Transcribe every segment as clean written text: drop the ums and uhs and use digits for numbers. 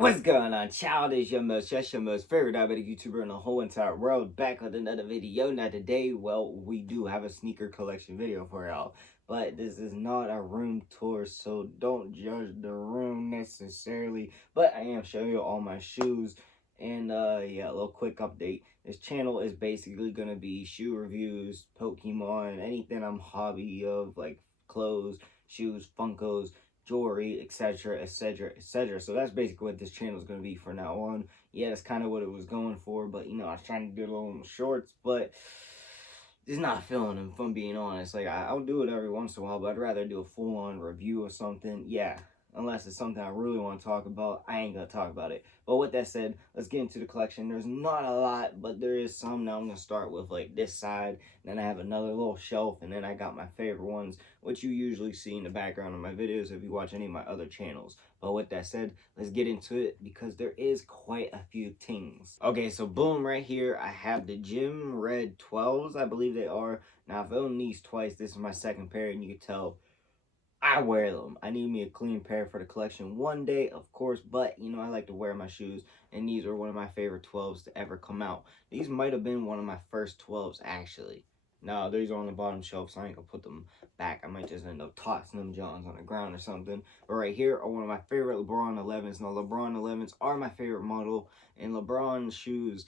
What's going on, child? It's your most favorite diabetic YouTuber in the whole entire world, back with another video. Now today, well, we do have a sneaker collection video for y'all, but this is not a room tour, so don't judge the room necessarily, but I am showing you all my shoes. And yeah, a little quick update. This channel is basically gonna be shoe reviews, Pokemon, anything I'm hobby of, like clothes, shoes, Funkos, jewelry, etc., etc., etc. So that's basically what this channel is going to be for now on. Yeah, that's kind of what it was going for, but you know, I was trying to do a little shorts, but just not feeling them, if I'm being honest. Like, I'll do it every once in a while, but I'd rather do a full-on review of something. Yeah, unless it's something I really want to talk about, I ain't gonna talk about it. But with that said, let's get into the collection. There's not a lot, but there is some. Now I'm gonna start with like this side, then I have another little shelf, and then I got my favorite ones, which you usually see in the background of my videos if you watch any of my other channels. But with that said, let's get into it because there is quite a few things. Okay, so boom, right here I have the Gym Red 12s, I believe they are. Now I've owned these twice. This is my second pair, and you can tell I wear them. I need me a clean pair for the collection one day, of course, but you know, I like to wear my shoes, and these are one of my favorite 12s to ever come out. These might have been one of my first 12s, actually. No, these are on the bottom shelf, so I ain't gonna put them back. I might just end up tossing them Johns on the ground or something. But right here are one of my favorite LeBron 11s. Now, LeBron 11s are my favorite model, and LeBron shoes,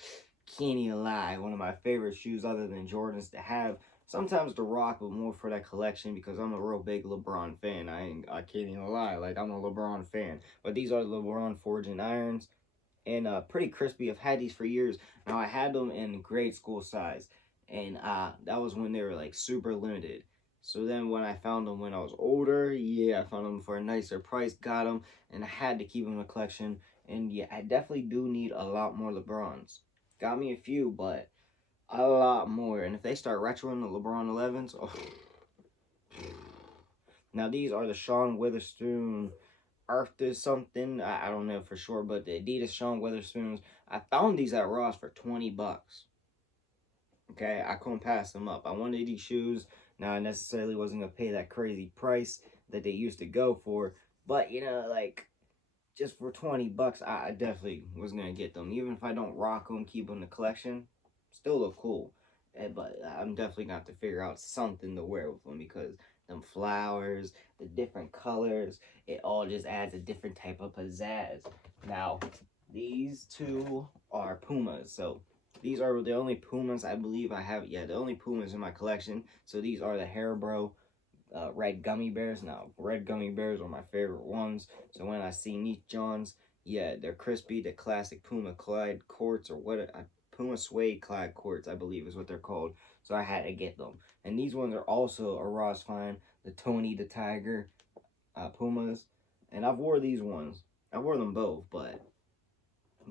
can't even lie, one of my favorite shoes other than Jordans to have. Sometimes The Rock, but more for that collection because I'm a real big LeBron fan. I can't even lie, like I'm a LeBron fan. But these are the LeBron Forging Irons, and pretty crispy. I've had these for years. Now I had them in grade school size, and that was when they were like super limited. So then when I found them when I was older, yeah, I found them for a nicer price, got them, and I had to keep them in the collection. And yeah, I definitely do need a lot more LeBrons. Got me a few, but a lot more. And if they start retroing the LeBron 11s, oh. Now these are the Sean Witherspoon Earth something. I don't know for sure, but the Adidas Sean Witherspoons. I found these at Ross for 20 bucks. Okay, I couldn't pass them up. I wanted these shoes. Now I necessarily wasn't gonna pay that crazy price that they used to go for, but you know, like just for 20 bucks, I definitely was gonna get them. Even if I don't rock them, keep them in the collection, still look cool. But I'm definitely gonna have to figure out something to wear with them because them flowers, the different colors, it all just adds a different type of pizzazz. Now, these two are Pumas, so these are the only Pumas I believe I have. Yeah, the only Pumas in my collection. So these are the Haribo red gummy bears. Now, red gummy bears are my favorite ones. So when I see these Johns, yeah, they're crispy. The classic Puma Clyde quartz, or what? Puma suede Clyde quartz, I believe is what they're called. So I had to get them. And these ones are also a Ross find. The Tony the Tiger Pumas. And I've wore these ones. I wore them both, but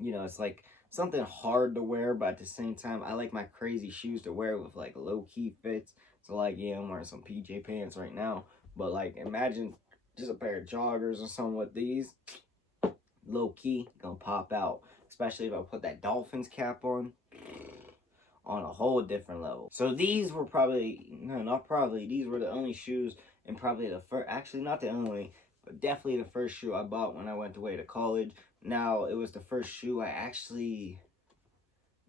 you know, it's like something hard to wear, but at the same time, I like my crazy shoes to wear with like low-key fits. So like, yeah, I'm wearing some PJ pants right now, but like imagine just a pair of joggers or something with these, low-key, gonna pop out. Especially if I put that Dolphins cap on a whole different level. So these were probably, no, not probably, these were the only shoes, and probably the first, actually not the only, but definitely the first shoe I bought when I went away to college. Now, it was the first shoe I actually,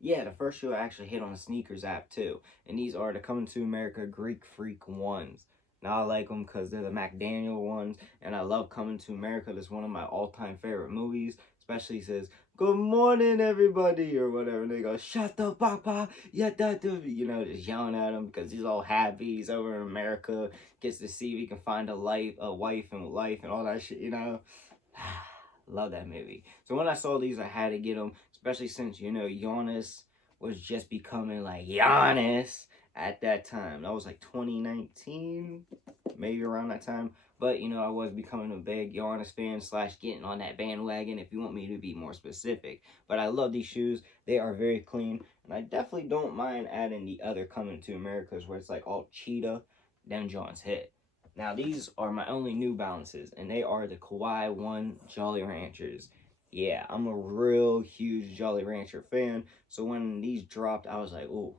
yeah, the first shoe I actually hit on a sneakers app too. And these are the Coming to America Greek Freak ones. Now I like them because they're the McDaniel ones, and I love Coming to America. That's one of my all-time favorite movies. Especially says, "Good morning, everybody," or whatever. And they go, "Shut the papa, you know, just yelling at him because he's all happy. He's over in America, gets to see if he can find a wife, and all that shit. You know, love that movie. So when I saw these, I had to get them, especially since you know Giannis was just becoming like Giannis at that time. That was like 2019, maybe around that time. But, you know, I was becoming a big Giannis fan / getting on that bandwagon, if you want me to be more specific. But I love these shoes. They are very clean. And I definitely don't mind adding the other Coming to Americas where it's like all cheetah. Them Johns hit. Now, these are my only New Balances. And they are the Kawhi 1 Jolly Ranchers. Yeah, I'm a real huge Jolly Rancher fan. So when these dropped, I was like, ooh,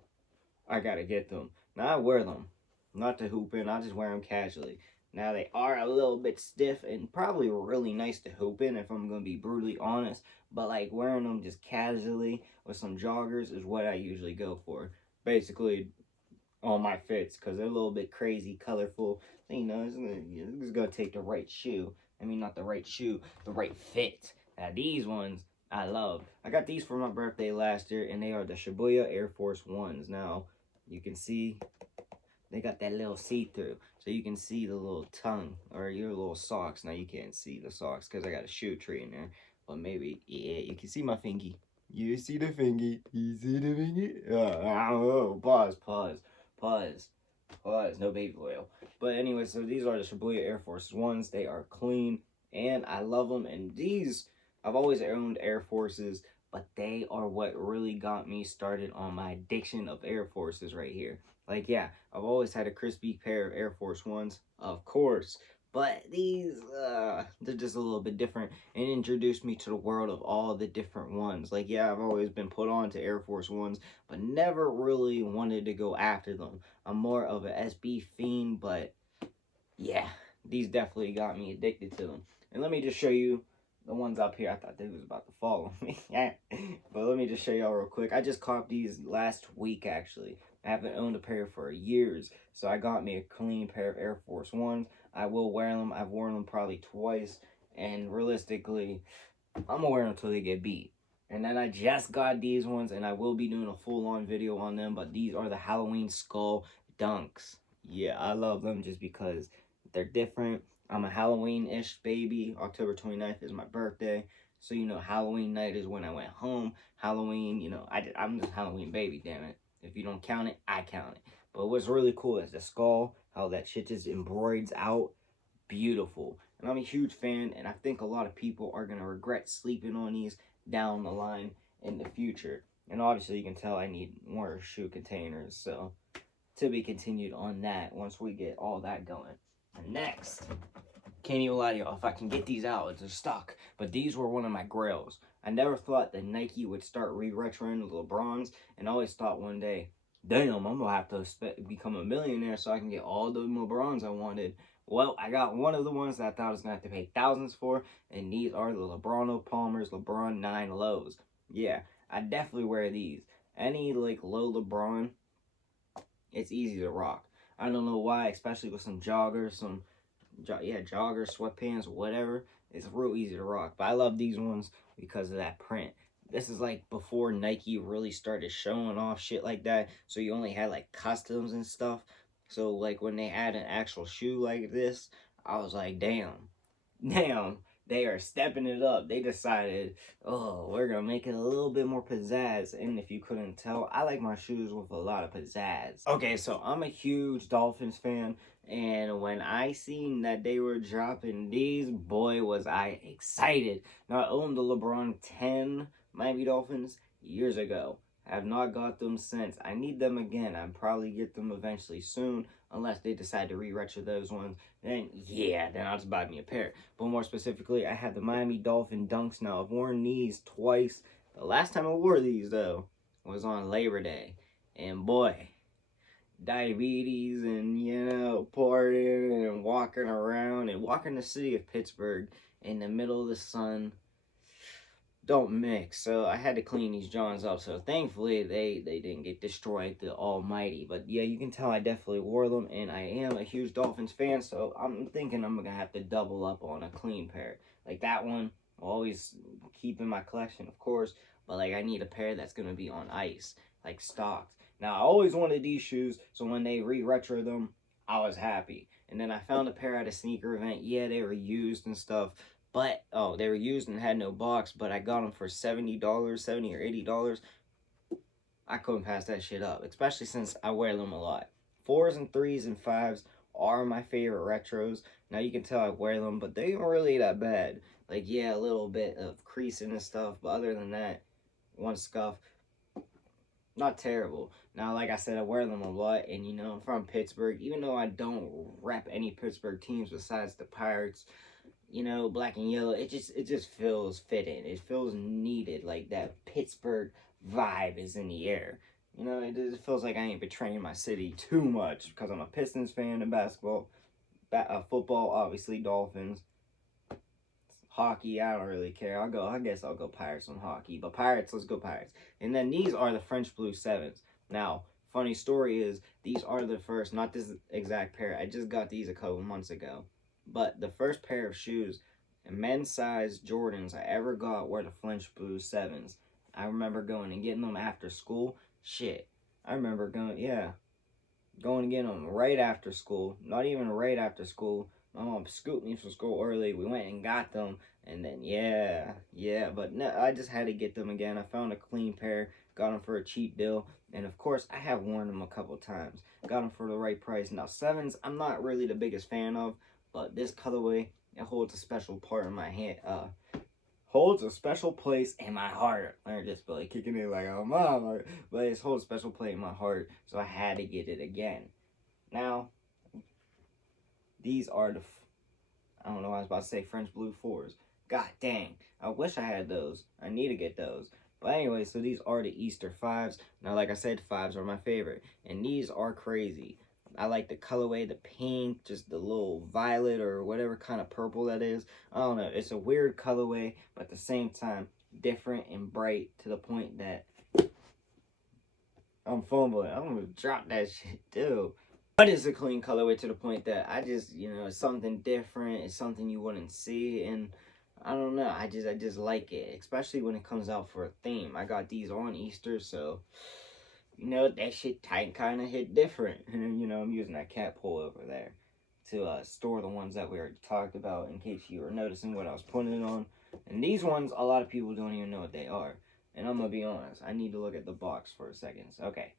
I gotta get them. Now I wear them. Not to hoop in, I just wear them casually. Now they are a little bit stiff and probably really nice to hoop in if I'm gonna be brutally honest. But like wearing them just casually with some joggers is what I usually go for. Basically, on my fits because they're a little bit crazy, colorful. You know, it's gonna take the right shoe. I mean, not the right shoe, the right fit. Now these ones I love. I got these for my birthday last year, and they are the Shibuya Air Force Ones. Now you can see they got that little see-through, so you can see the little tongue or your little socks. Now you can't see the socks because I got a shoe tree in there, but maybe yeah, you can see my fingy. You see the fingy? You see the fingy? Oh, pause. Pause. No baby oil. But anyway, so these are the Shibuya Air Force Ones. They are clean, and I love them. And these, I've always owned Air Forces, but they are what really got me started on my addiction of Air Forces right here. Like, yeah, I've always had a crispy pair of Air Force Ones, of course. But these, they're just a little bit different and introduced me to the world of all the different ones. Like, yeah, I've always been put on to Air Force Ones, but never really wanted to go after them. I'm more of a SB fiend, but yeah, these definitely got me addicted to them. And let me just show you the ones up here. I thought they was about to fall on me. But let me just show y'all real quick. I just caught these last week, actually. I haven't owned a pair for years, so I got me a clean pair of Air Force Ones. I will wear them. I've worn them probably twice, and realistically, I'm gonna wear them until they get beat. And then I just got these ones, and I will be doing a full-on video on them, but these are the Halloween Skull Dunks. Yeah, I love them just because they're different. I'm a Halloween-ish baby. October 29th is my birthday. So, you know, Halloween night is when I went home. Halloween, you know, I'm just Halloween baby, damn it. If you don't count it, I count it. But what's really cool is the skull, how that shit just embroids out. Beautiful. And I'm a huge fan, and I think a lot of people are going to regret sleeping on these down the line in the future. And obviously, you can tell I need more shoe containers, so to be continued on that once we get all that going. And next, can't even lie to y'all, if I can get these out, it's stuck. But these were one of my grails. I never thought that Nike would start re-retroing the LeBrons, and I always thought one day, damn, I'm gonna have to become a millionaire so I can get all the LeBrons I wanted. Well, I got one of the ones that I thought I was gonna have to pay thousands for, and these are the LeBron Palmer's LeBron 9 lows. Yeah, I definitely wear these. Any like low LeBron, it's easy to rock. I don't know why, especially with some joggers, joggers, sweatpants, whatever. It's real easy to rock. But I love these ones because of that print. This is like before Nike really started showing off shit like that. So you only had like customs and stuff. So like when they add an actual shoe like this, I was like, damn, they are stepping it up. They decided, oh, we're gonna make it a little bit more pizzazz. And if you couldn't tell, I like my shoes with a lot of pizzazz. Okay, so I'm a huge Dolphins fan, and when I seen that they were dropping these, boy, was I excited. Now, I owned the LeBron 10 Miami Dolphins years ago. I have not got them since. I need them again. I'll probably get them eventually soon, unless they decide to re-retro those ones. Then, yeah, then I'll just buy me a pair. But more specifically, I have the Miami Dolphin Dunks now. I've worn these twice. The last time I wore these, though, was on Labor Day. And boy, diabetes and, you know, partying and walking around and walking the city of Pittsburgh in the middle of the sun don't mix. So I had to clean these Johns up. So thankfully they didn't get destroyed, the almighty. But yeah, you can tell I definitely wore them, and I am a huge Dolphins fan, so I'm thinking I'm gonna have to double up on a clean pair. Like that one, I'll always keep in my collection, of course, but like I need a pair that's gonna be on ice, like stocked. Now I always wanted these shoes, so when they re-retro them, I was happy. And then I found a pair at a sneaker event. Yeah, they were used and stuff, but, oh, they were used and had no box, but I got them for $70, $70 or $80. I couldn't pass that shit up, especially since I wear them a lot. 4s and 3s and 5s are my favorite retros. Now, you can tell I wear them, but they ain't really that bad. Like, yeah, a little bit of creasing and stuff, but other than that, one scuff, not terrible. Now, like I said, I wear them a lot, and, you know, I'm from Pittsburgh. Even though I don't rep any Pittsburgh teams besides the Pirates, you know, black and yellow, it just feels fitting. It feels needed. Like that Pittsburgh vibe is in the air. You know, it just feels like I ain't betraying my city too much because I'm a Pistons fan in basketball. Football, obviously, Dolphins. Hockey, I don't really care. I guess I'll go Pirates on hockey. But Pirates, let's go Pirates. And then these are the French Blue 7s. Now, funny story is, these are the first, not this exact pair. I just got these a couple months ago. But the first pair of shoes, men's size Jordans I ever got were the French Blue 7s. I remember going and getting them after school. Shit. I remember going to get them right after school. Not even right after school. My mom scooped me from school early. We went and got them. And then, yeah. But no, I just had to get them again. I found a clean pair. Got them for a cheap deal. And of course, I have worn them a couple times. Got them for the right price. Now, 7s, I'm not really the biggest fan of. But this colorway, it holds a special part in my hand. Holds a special place in my heart. I just feel like kicking it like, oh, mom. But it holds a special place in my heart. So I had to get it again. Now, these are the, I don't know what I was about to say, French Blue 4s. God dang. I wish I had those. I need to get those. But anyway, so these are the Easter 5s. Now, like I said, 5s are my favorite. And these are crazy. I like the colorway, the pink, just the little violet or whatever kind of purple that is. I don't know. It's a weird colorway, but at the same time, different and bright to the point that I'm fumbling. I'm going to drop that shit, too. But it's a clean colorway to the point that I just, it's something different. It's something you wouldn't see. And I don't know. I just like it, especially when it comes out for a theme. I got these on Easter, so that shit kind of hit different. And, I'm using that cat pole over there to store the ones that we already talked about in case you were noticing what I was putting it on. And these ones, a lot of people don't even know what they are. And I'm going to be honest. I need to look at the box for a second. Okay.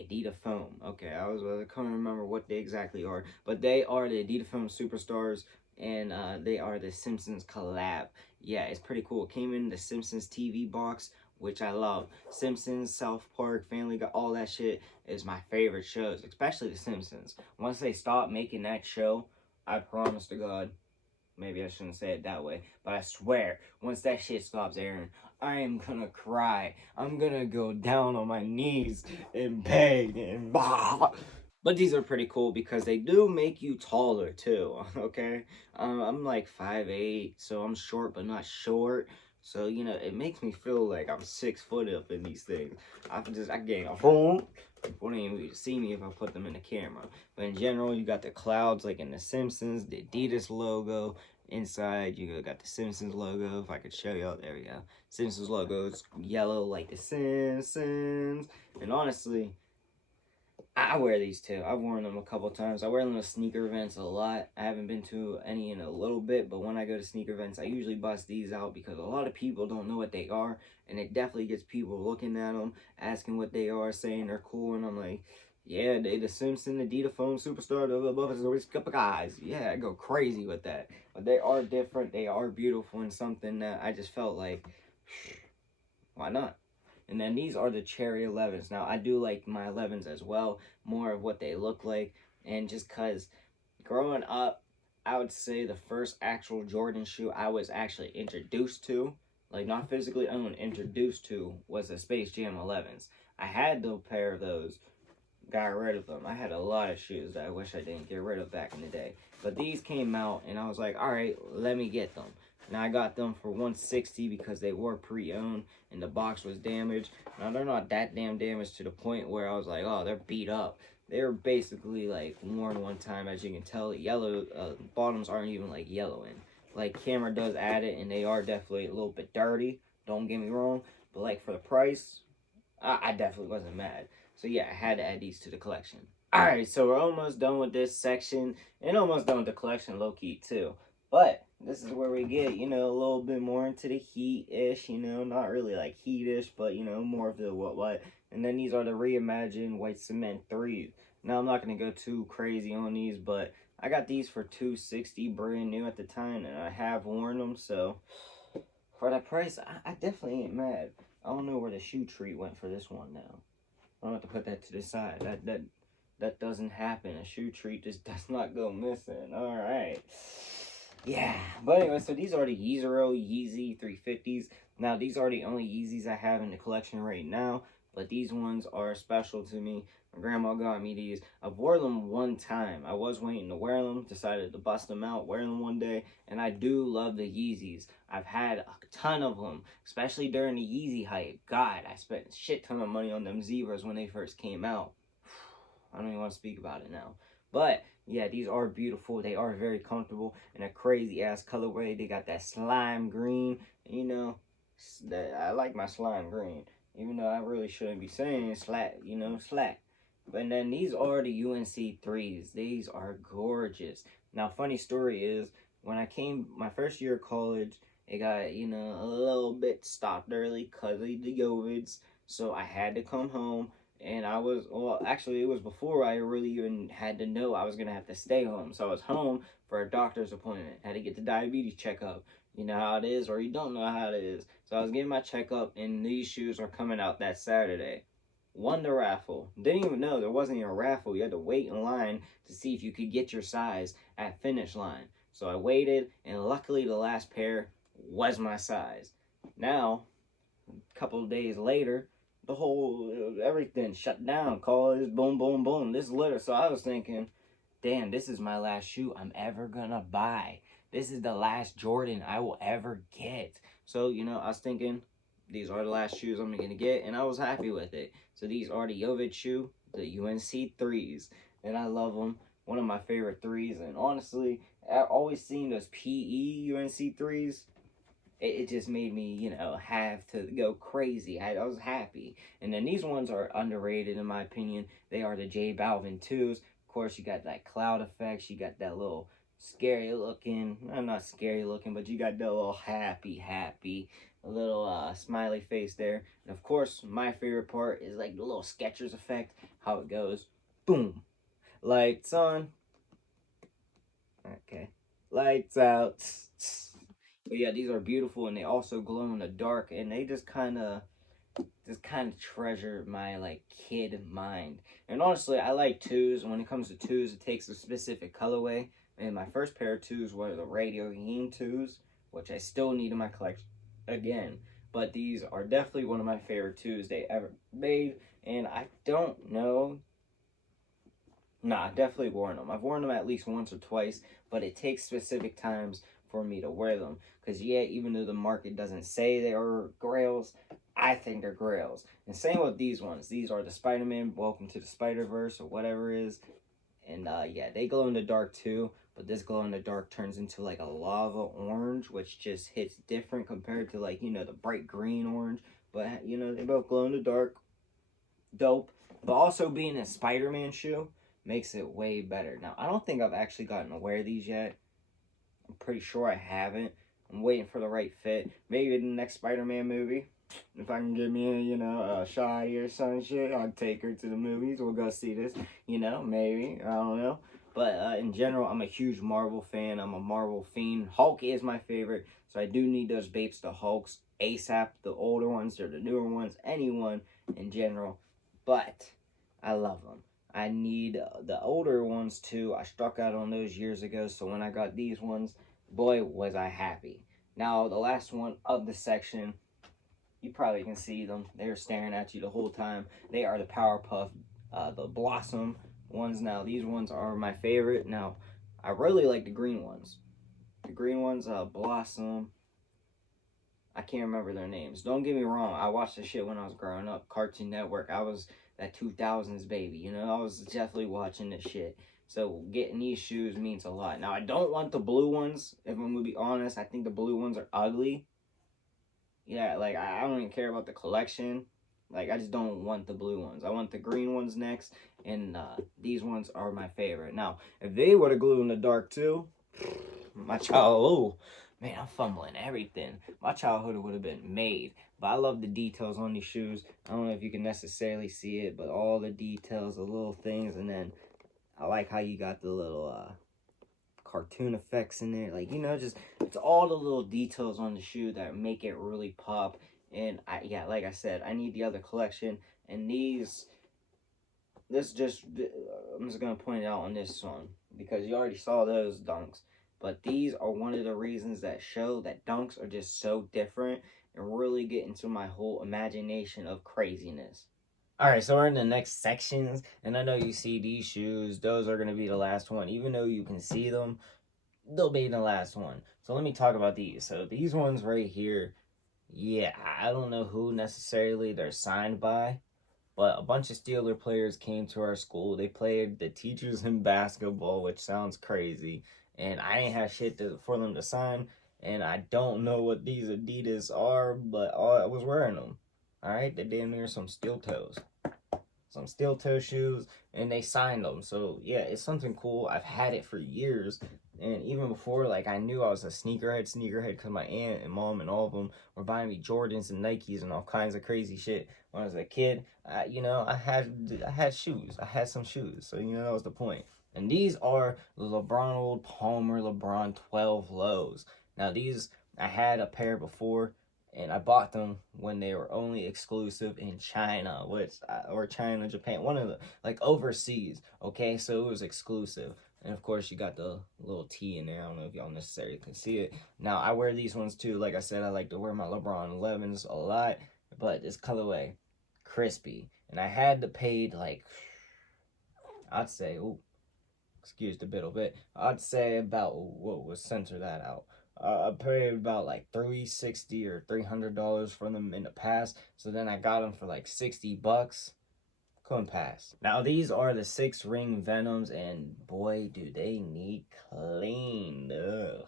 Adidas Foam. Okay, I couldn't remember what they exactly are. But they are the Adidas Foam Superstars. And they are the Simpsons collab. Yeah, it's pretty cool. It came in the Simpsons TV box, which I love. Simpsons, South Park, Family Guy, all that shit is my favorite shows, especially the Simpsons. Once they stop making that show, I promise to God, maybe I shouldn't say it that way, but I swear, once that shit stops airing, I am gonna cry. I'm gonna go down on my knees and beg and bah. But these are pretty cool because they do make you taller too, okay? I'm like 5'8", so I'm short but not short. So, it makes me feel like I'm 6 foot up in these things. I gain a boom. People wouldn't even see me if I put them in the camera. But in general, you got the clouds like in The Simpsons, the Adidas logo. Inside, you got the Simpsons logo. If I could show y'all, there we go. Simpsons logo is yellow like the Simpsons. And honestly, I wear these too. I've worn them a couple times. I wear them to sneaker events a lot. I haven't been to any in a little bit, but when I go to sneaker events, I usually bust these out because a lot of people don't know what they are, and it definitely gets people looking at them, asking what they are, saying they're cool, and I'm like, yeah, they the Simpson, Adidas Foam Superstar, blah, blah, blah, guys. Yeah, I go crazy with that. But they are different. They are beautiful and something that I just felt like, why not? And then these are the Cherry 11s. Now, I do like my 11s as well, more of what they look like. And just because growing up, I would say the first actual Jordan shoe I was actually introduced to, like not physically owned, introduced to, was the Space Jam 11s. I had a pair of those, got rid of them. I had a lot of shoes that I wish I didn't get rid of back in the day. But these came out, and I was like, all right, let me get them. Now, I got them for $160 because they were pre-owned and the box was damaged. Now, they're not that damn damaged to the point where I was like, oh, they're beat up. They're basically, like, worn one time. As you can tell, yellow bottoms aren't even, like, yellowing. Like, camera does add it, and they are definitely a little bit dirty. Don't get me wrong. But, like, for the price, I definitely wasn't mad. So, yeah, I had to add these to the collection. Alright, so we're almost done with this section. And almost done with the collection, low-key, too. But this is where we get, a little bit more into the heat-ish, not really like heat-ish, but, more of the what. And then these are the reimagined white cement 3s. Now, I'm not going to go too crazy on these, but I got these for $260 brand new at the time, and I have worn them, so for that price, I definitely ain't mad. I don't know where the shoe treat went for this one now. I'll have to put that to the side. That doesn't happen. A shoe treat just does not go missing. Alright. Yeah, but anyway, so these are the Yeezero Yeezy 350s. Now, these are the only Yeezys I have in the collection right now. but these ones are special to me. My grandma got me these. I've wore them one time. I was waiting to wear them, decided to bust them out, wear them one day, and I do love the Yeezys. I've had a ton of them, especially during the Yeezy hype. God, I spent a shit ton of money on them Zebras when they first came out. I don't even want to speak about it now. But yeah, these are beautiful. They are very comfortable in a crazy ass colorway. They got that slime green. You know, I like my slime green, even though I really shouldn't be saying slack. You know, slack. But then these are the UNC threes. These are gorgeous. Now, funny story is when I came my first year of college, it got a little bit stopped early because of the COVIDs. So I had to come home, and I was, well, actually, it was before I really even had to know I was going to have to stay home. So I was home for a doctor's appointment. Had to get the diabetes checkup. You know how it is, or you don't know how it is. So I was getting my checkup, and these shoes are coming out that Saturday. Won the raffle. Didn't even know there wasn't even a raffle. You had to wait in line to see if you could get your size at finish line. So I waited, and luckily the last pair was my size. Now, a couple of days later, the whole everything shut down. College, boom, boom, boom. This litter. So I was thinking, damn, this is my last shoe I'm ever gonna buy. This is the last Jordan I will ever get. So I was thinking, these are the last shoes I'm gonna get, and I was happy with it. So these are the Jovic shoe, the UNC threes, and I love them. One of my favorite threes, and honestly, I always seen those PE UNC threes. It just made me, have to go crazy. I was happy. And then these ones are underrated in my opinion. They are the J Balvin 2s. Of course, you got that cloud effects. You got that little scary looking, not scary looking, but you got that little happy, little smiley face there. And of course, my favorite part is like the little Skechers effect, how it goes. Boom. Lights on. Okay. Lights out. But yeah, these are beautiful, and they also glow in the dark, and they just kind of treasure my like kid mind. And honestly, I like twos. When it comes to twos, it takes a specific colorway. And my first pair of twos were the Radio Heme twos, which I still need in my collection again. But these are definitely one of my favorite twos they ever made. And I don't know. Nah, I've definitely worn them. I've worn them at least once or twice, but it takes specific times for me to wear them. Because, yeah, even though the market doesn't say they are grails, I think they're grails. And same with these ones. These are the Spider-Man Welcome to the Spider-Verse or whatever it is. And, yeah, they glow in the dark too. But this glow in the dark turns into like a lava orange, which just hits different compared to like, the bright green orange. But, they both glow in the dark. Dope. But also being a Spider-Man shoe makes it way better. Now, I don't think I've actually gotten to wear these yet. I'm pretty sure I haven't. I'm waiting for the right fit. Maybe in the next Spider-Man movie, if I can get me a shoddy or some shit, I'll take her to the movies. We'll go see this. Maybe. I don't know. But in general, I'm a huge Marvel fan. I'm a Marvel fiend. Hulk is my favorite. So I do need those Bapes the Hulks ASAP. The older ones or the newer ones. Anyone in general. But I love them. I need the older ones too. I struck out on those years ago. So when I got these ones, boy, was I happy. Now, the last one of the section, you probably can see them. They're staring at you the whole time. They are the Powerpuff, the Blossom ones. Now, these ones are my favorite. Now, I really like the green ones. The green ones, Blossom. I can't remember their names. Don't get me wrong. I watched the shit when I was growing up. Cartoon Network. I was that 2000s baby. I was definitely watching this shit. So getting these shoes means a lot. Now, I don't want the blue ones. If I'm going to be honest, I think the blue ones are ugly. Yeah, like, I don't even care about the collection. Like, I just don't want the blue ones. I want the green ones next. And these ones are my favorite. Now, if they were to glue in the dark too, my child, man, I'm fumbling everything. My childhood would have been made. But I love the details on these shoes. I don't know if you can necessarily see it, but all the details, the little things. And then I like how you got the little cartoon effects in there. Like, just it's all the little details on the shoe that make it really pop. And like I said, I need the other collection. And I'm just going to point it out on this one because you already saw those dunks. But these are one of the reasons that show that dunks are just so different and really get into my whole imagination of craziness. All right, so we're in the next sections, and I know you see these shoes. Those are gonna be the last one, even though you can see them. They'll be the last one. So let me talk about these. So these ones right here, yeah, I don't know who necessarily they're signed by, but a bunch of Steeler players came to our school. They played the teachers in basketball, which sounds crazy, and I didn't have shit for them to sign. And I don't know what these Adidas are, but I was wearing them. All right, they damn near some steel toe shoes, and they signed them. So yeah, it's something cool. I've had it for years, and even before, like, I knew I was a sneakerhead, because my aunt and mom and all of them were buying me Jordans and Nikes and all kinds of crazy shit when I was a kid. I had shoes. I had some shoes, so that was the point. And these are the LeBron Old Palmer LeBron 12 lows. Now these, I had a pair before, and I bought them when they were only exclusive in China, or China, Japan, one of the, like, overseas. Okay, so it was exclusive, and of course you got the little T in there. I don't know if y'all necessarily can see it. Now I wear these ones too. Like I said, I like to wear my LeBron 11s a lot, but this colorway, crispy, and I had to pay like, I'd say, ooh, excuse the bit. I'd say about, what was, censor that out. I paid about like $360 or $300 for them in the past. So then I got them for like $60. Couldn't pass. Now these are the 6-ring Venoms, and boy, do they need cleaned. Ugh.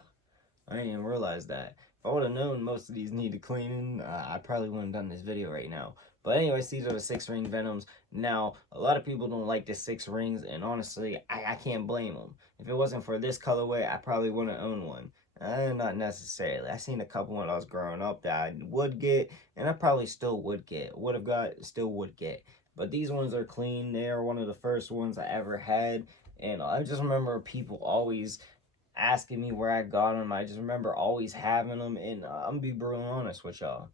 I didn't even realize that. If I would have known most of these needed cleaning, I probably wouldn't have done this video right now. But anyways, these are the 6-ring Venoms. Now, a lot of people don't like the 6 rings, and honestly, I can't blame them. If it wasn't for this colorway, I probably wouldn't own one. Not necessarily. I seen a couple when I was growing up that I would get, and I probably still would get. Would have got, still would get. But these ones are clean. They are one of the first ones I ever had. And I just remember people always asking me where I got them. I just remember always having them, and I'm gonna be brutally honest with y'all.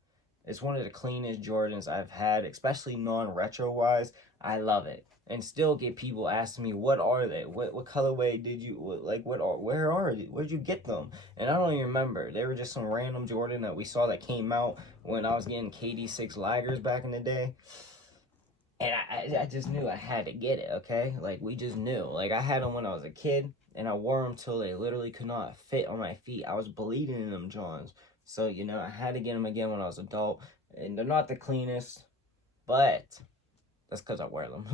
It's one of the cleanest Jordans I've had, especially non-retro wise. I love it, and still get people asking me, "What are they? What colorway did you like? Where are they? Where'd you get them?" And I don't even remember. They were just some random Jordan that we saw that came out when I was getting KD6 Lagers back in the day. And I just knew I had to get it, okay? Like, we just knew. Like, I had them when I was a kid, and I wore them till they literally could not fit on my feet. I was bleeding in them Johns. So, I had to get them again when I was adult. And they're not the cleanest, but that's because I wear them.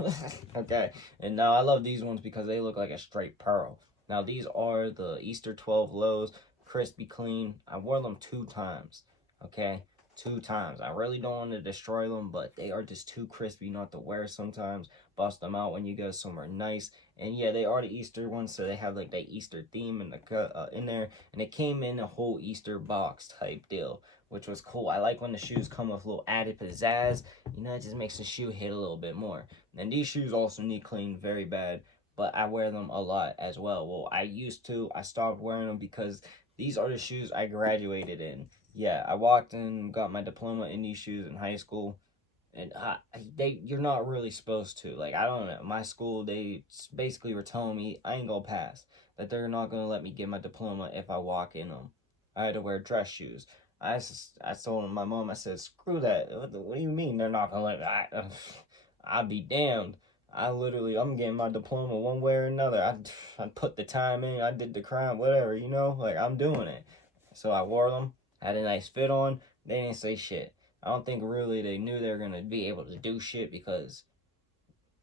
Okay? And now I love these ones because they look like a straight pearl. Now, these are the Easter 12 lows, crispy clean. I wore them 2 times, okay? 2 times. I really don't want to destroy them, but they are just too crispy not to wear sometimes. Bust them out when you go somewhere nice. And yeah, they are the Easter ones, so they have like that Easter theme in there. And it came in a whole Easter box type deal, which was cool. I like when the shoes come with a little added pizzazz. It just makes the shoe hit a little bit more. And these shoes also need clean very bad, but I wear them a lot as well. Well, I used to. I stopped wearing them because these are the shoes I graduated in. Yeah, I walked in, got my diploma in these shoes in high school, and you're not really supposed to. Like, I don't know. My school, they basically were telling me I ain't gonna pass. That they're not gonna let me get my diploma if I walk in them. I had to wear dress shoes. I told my mom, I said, screw that. What do you mean they're not gonna let me? I'll be damned. I'm getting my diploma one way or another. I put the time in, I did the crime, whatever, like, I'm doing it. So I wore them, had a nice fit on. They didn't say shit. I don't think really they knew they were gonna be able to do shit because,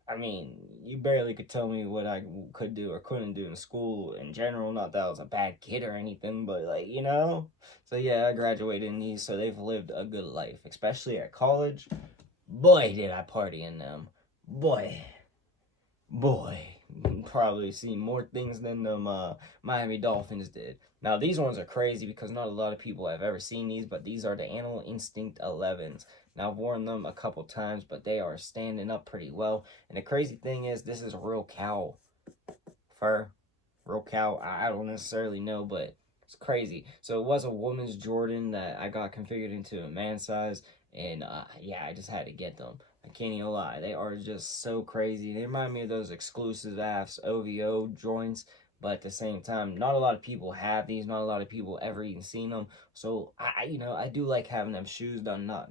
I mean, you barely could tell me what I could do or couldn't do in school in general. Not that I was a bad kid or anything, but, like. So yeah, I graduated in these, so they've lived a good life, especially at college. Boy, did I party in them. Boy, boy, probably seen more things than them Miami Dolphins did. Now these ones are crazy because not a lot of people have ever seen these, but these are the Animal Instinct 11s. Now I've worn them a couple times, but they are standing up pretty well. And the crazy thing is, this is real cow fur, real cow. I don't necessarily know, but it's crazy. So it was a woman's Jordan that I got configured into a man size, and yeah, I just had to get them. I can't even lie. They are just so crazy. They remind me of those exclusive ass OVO joints, but at the same time, not a lot of people have these. Not a lot of people ever even seen them. So I do like having them shoes done. Not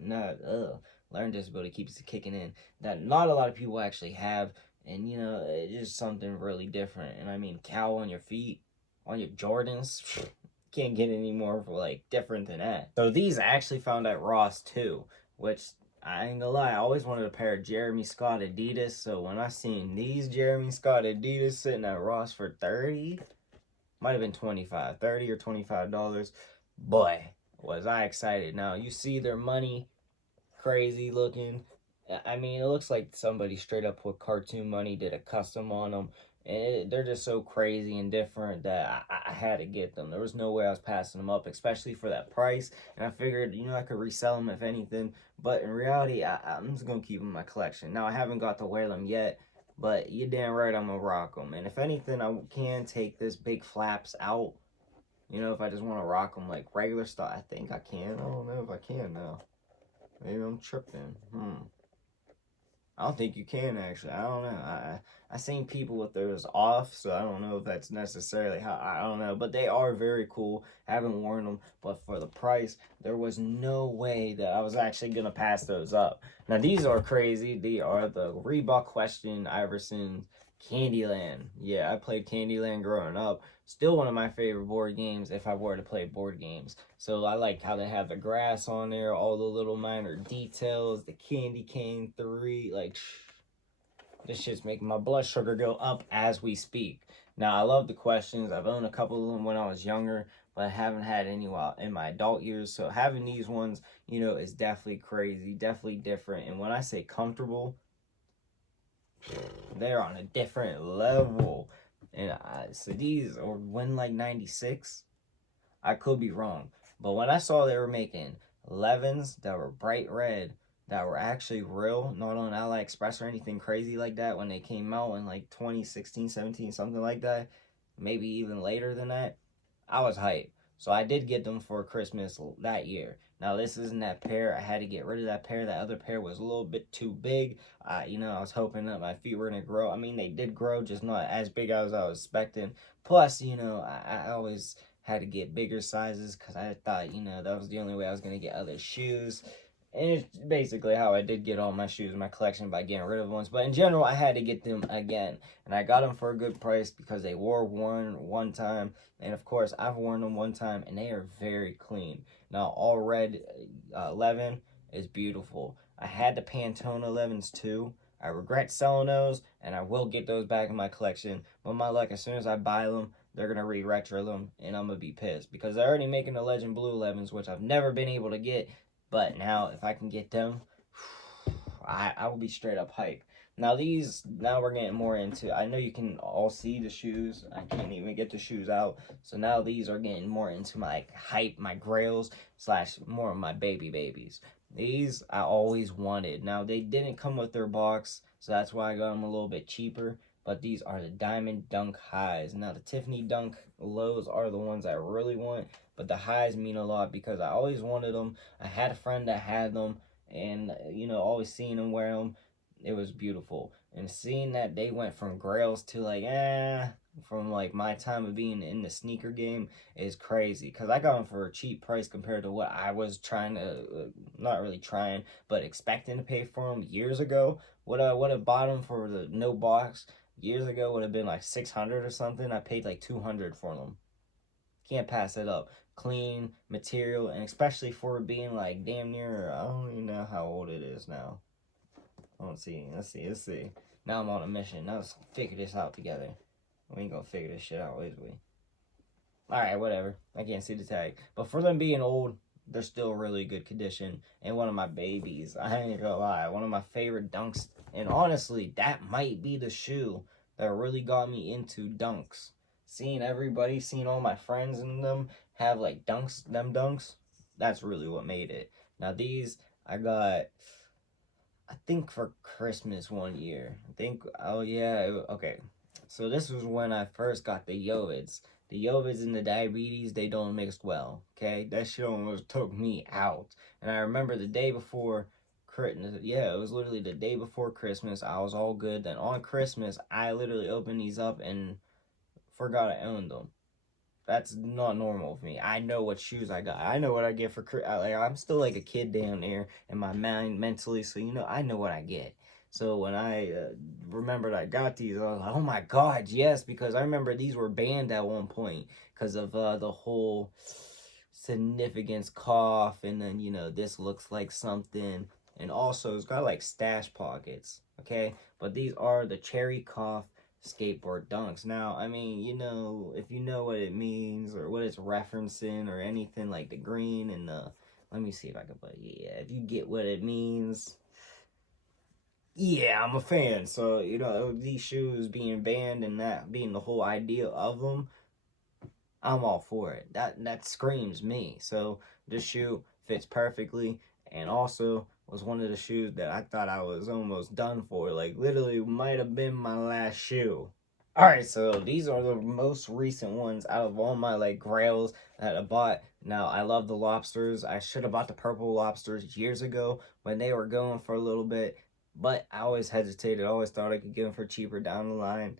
learning disability keeps kicking in that not a lot of people actually have. And, you know, it's just something really different. And I mean, cow on your feet, on your Jordans, can't get any more like different than that. So these I actually found at Ross too, which I ain't gonna lie, I always wanted a pair of Jeremy Scott Adidas. So when I seen these Jeremy Scott Adidas sitting at Ross for 30, might have been 25, 30 or $25. Boy, was I excited. Now you see their money, crazy looking. I mean, it looks like somebody straight up put cartoon money, did a custom on them. And they're just so crazy and different that I had to get them. There was no way I was passing them up, especially for that price. And I figured, you know, I could resell them if anything. But in reality, I'm just going to keep them in my collection. Now, I haven't got to wear them yet, but you're damn right I'm going to rock them. And if anything, I can take this big flaps out. You know, if I just want to rock them like regular style, I think I can. I don't know if I can now. Maybe I'm tripping. I don't think you can actually. I don't know. I seen people with theirs off, so I don't know if that's necessarily how. I don't know, but they are very cool. I haven't worn them, but for the price, there was no way that I was actually gonna pass those up. Now these are crazy. They are the Reebok Question Iverson Candyland. Yeah, I played Candyland growing up. Still one of my favorite board games if I were to play board games. So I like how they have the grass on there, all the little minor details, the candy cane 3, like this shit's making my blood sugar go up as we speak. Now I love the questions. I've owned a couple of them when I was younger, but I haven't had any while in my adult years. So having these ones, you know, is definitely crazy, definitely different. And when I say comfortable, they're on a different level. And so these are when like 96. I could be wrong. But when I saw they were making 11s that were bright red, that were actually real, not on AliExpress or anything crazy like that when they came out in like 2016, 17, something like that, maybe even later than that, I was hyped. So I did get them for Christmas that year. Now this isn't that pair. I had to get rid of that pair. That other pair was a little bit too big. You know, I was hoping that my feet were gonna grow. I mean, they did grow, just not as big as I was expecting. Plus, you know, I always had to get bigger sizes because I thought, you know, that was the only way I was gonna get other shoes. And it's basically how I did get all my shoes in my collection by getting rid of ones. But in general, I had to get them again. And I got them for a good price because they were worn one time. And of course, I've worn them one time and they are very clean. Now, all red 11 is beautiful. I had the Pantone 11s too. I regret selling those and I will get those back in my collection. But my luck, as soon as I buy them, they're going to re-retro them and I'm going to be pissed. Because they're already making the Legend Blue 11s, which I've never been able to get. But now, if I can get them, I will be straight up hype. Now we're getting more into, I know you can all see the shoes. I can't even get the shoes out. So now these are getting more into my hype, my grails, slash more of my babies. These I always wanted. Now, they didn't come with their box, so that's why I got them a little bit cheaper. But these are the Diamond Dunk Highs. Now, the Tiffany Dunk lows are the ones I really want. But the highs mean a lot because I always wanted them. I had a friend that had them. And, you know, always seeing them wear them, it was beautiful. And seeing that they went from grails to like, from like my time of being in the sneaker game is crazy. Because I got them for a cheap price compared to what I was trying to, not really trying, but expecting to pay for them years ago. What I would have bought them for the no box years ago would have been like 600 or something. I paid like 200 for them. Can't pass it up. Clean material, and especially for being like damn near, I don't even know how old it is now. Let's see. Now I'm on a mission. Now let's figure this out together. We ain't gonna figure this shit out, is we? Alright, whatever. I can't see the tag. But for them being old, they're still really good condition. And one of my babies, I ain't gonna lie, one of my favorite dunks. And honestly, that might be the shoe that really got me into dunks. Seeing all my friends in them have like dunks, that's really what made it. Now these, I got, I think for Christmas one year. Okay. So this was when I first got the Yovids. The Yovids and the Diabetes, they don't mix well, okay? That shit almost took me out. And I remember the day before, it was literally the day before Christmas. I was all good. Then on Christmas, I literally opened these up and forgot I owned them. That's not normal for me. I know what shoes I got. I know what I get for like I'm still like a kid down there in my mind mentally, so I know what I get. So when I remembered I got these, I was like, oh my god, yes, because I remember these were banned at one point because of the whole significance cough, and then this looks like something, and also it's got like stash pockets. Okay, but these are the cherry cough skateboard dunks. Now, I mean, if you know what it means or what it's referencing or anything, like the green and the, let me see if I can put, yeah, if you get what it means, yeah, I'm a fan. So, these shoes being banned and that being the whole idea of them, I'm all for it. That screams me. So this shoe fits perfectly, and also was one of the shoes that I thought I was almost done for. Like literally might have been my last shoe. All right, so these are the most recent ones out of all my like grails that I bought. Now I love the lobsters. I should have bought the purple lobsters years ago when they were going for a little bit, but I always hesitated. I always thought I could get them for cheaper down the line.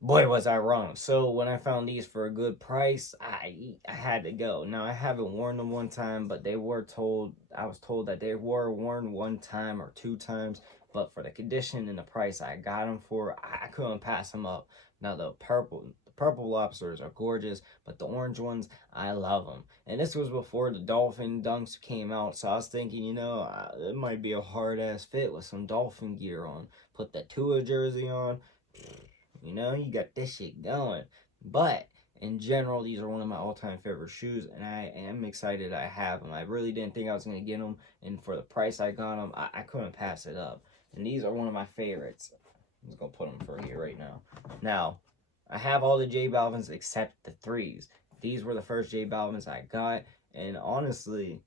Boy, was I wrong. So when I found these for a good price, I had to go. Now I haven't worn them one time, but I was told that they were worn one time or two times. But for the condition and the price I got them for, I couldn't pass them up. Now the purple lobsters are gorgeous, but the orange ones, I love them. And this was before the dolphin dunks came out, so I was thinking, it might be a hard ass fit with some dolphin gear on. Put the Tua jersey on. You got this shit going. But in general, these are one of my all-time favorite shoes, and I am excited I have them. I really didn't think I was going to get them, and for the price I got them, I couldn't pass it up. And these are one of my favorites. I'm just going to put them for here right now. Now, I have all the J Balvins except the threes. These were the first J Balvins I got, and honestly,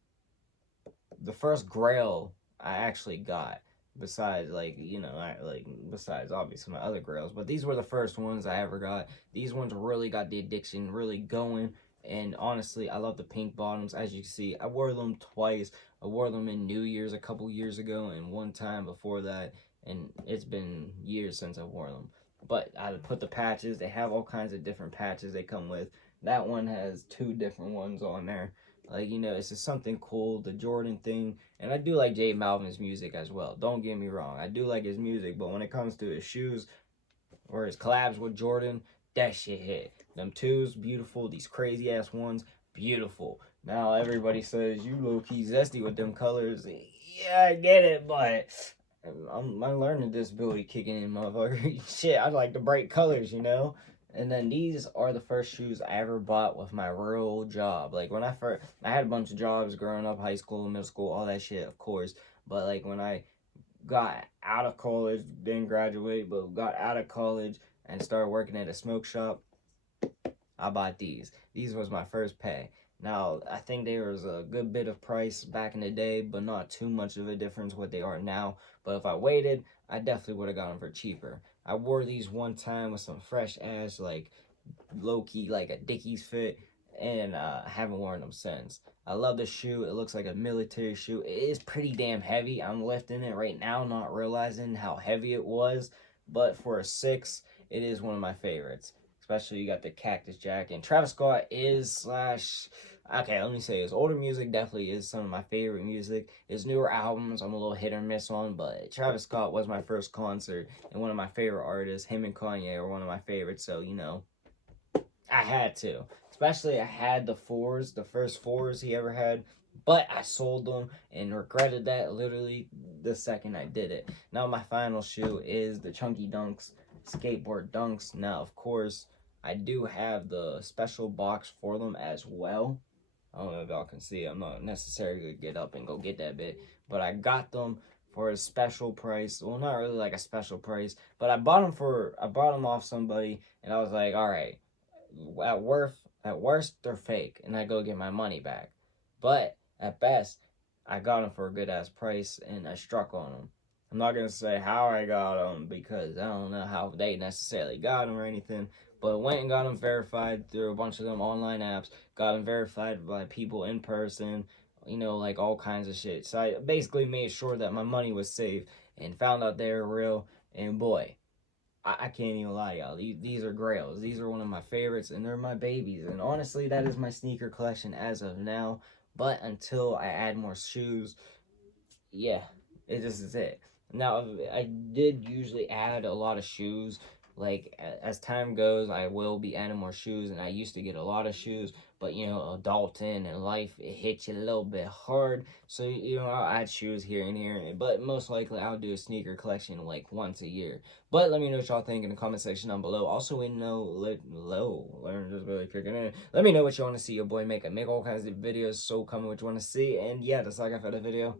the first Grail I actually got. Besides, besides obviously my other grails, but these were the first ones I ever got. These ones really got the addiction really going, and honestly, I love the pink bottoms. As you can see, I wore them twice. I wore them in New Year's a couple years ago, and one time before that, and it's been years since I wore them. But I put the patches. They have all kinds of different patches they come with. That one has two different ones on there. Like, it's just something cool, the Jordan thing. And I do like J Balvin's music as well. Don't get me wrong. I do like his music, but when it comes to his shoes or his collabs with Jordan, that shit hit. Them twos, beautiful. These crazy ass ones, beautiful. Now everybody says you low key zesty with them colors. Yeah, I get it, but my learning disability kicking in, motherfucker. Shit, I like the bright colors. And then these are the first shoes I ever bought with my real job. Like when I had a bunch of jobs growing up, high school, middle school, all that shit, of course. But like when I got out of college, didn't graduate, but got out of college and started working at a smoke shop, I bought these. These was my first pay. Now, I think there was a good bit of price back in the day, but not too much of a difference what they are now. But if I waited, I definitely would have got them for cheaper. I wore these one time with some fresh ass, like, low-key, like a Dickies fit, and I haven't worn them since. I love the shoe. It looks like a military shoe. It is pretty damn heavy. I'm lifting it right now, not realizing how heavy it was. But for a 6, it is one of my favorites. Especially you got the Cactus Jack, and Travis Scott is slash, okay, let me say his older music definitely is some of my favorite music. His newer albums I'm a little hit or miss on, but Travis Scott was my first concert and one of my favorite artists. Him and Kanye are one of my favorites, so I had to. Especially I had the first fours he ever had, but I sold them and regretted that literally the second I did it. Now my final shoe is the Chunky Dunks skateboard dunks. Now, of course, I do have the special box for them as well. I don't know if y'all can see. I'm not necessarily gonna get up and go get that bit, but I got them for a special price. Well, not really like a special price, but I bought them off somebody, and I was like, all right, at worst they're fake, and I go get my money back. But at best, I got them for a good ass price, and I struck on them. I'm not gonna say how I got them because I don't know how they necessarily got them or anything. But went and got them verified through a bunch of them online apps. Got them verified by people in person. Like all kinds of shit. So I basically made sure that my money was safe and found out they were real. And boy, I can't even lie, y'all. These are grails. These are one of my favorites, and they're my babies. And honestly, that is my sneaker collection as of now. But until I add more shoes, yeah, it just is it. Now, I did usually add a lot of shoes. Like, as time goes, I will be adding more shoes, and I used to get a lot of shoes, but you know, adulting and life, it hits you a little bit hard. So, you know, I'll add shoes here and here, but most likely I'll do a sneaker collection like once a year. But let me know what y'all think in the comment section down below. Also, just really kicking in. Let me know what you want to see your boy make. I make all kinds of videos, so comment what you want to see. And yeah, that's all I got for the video.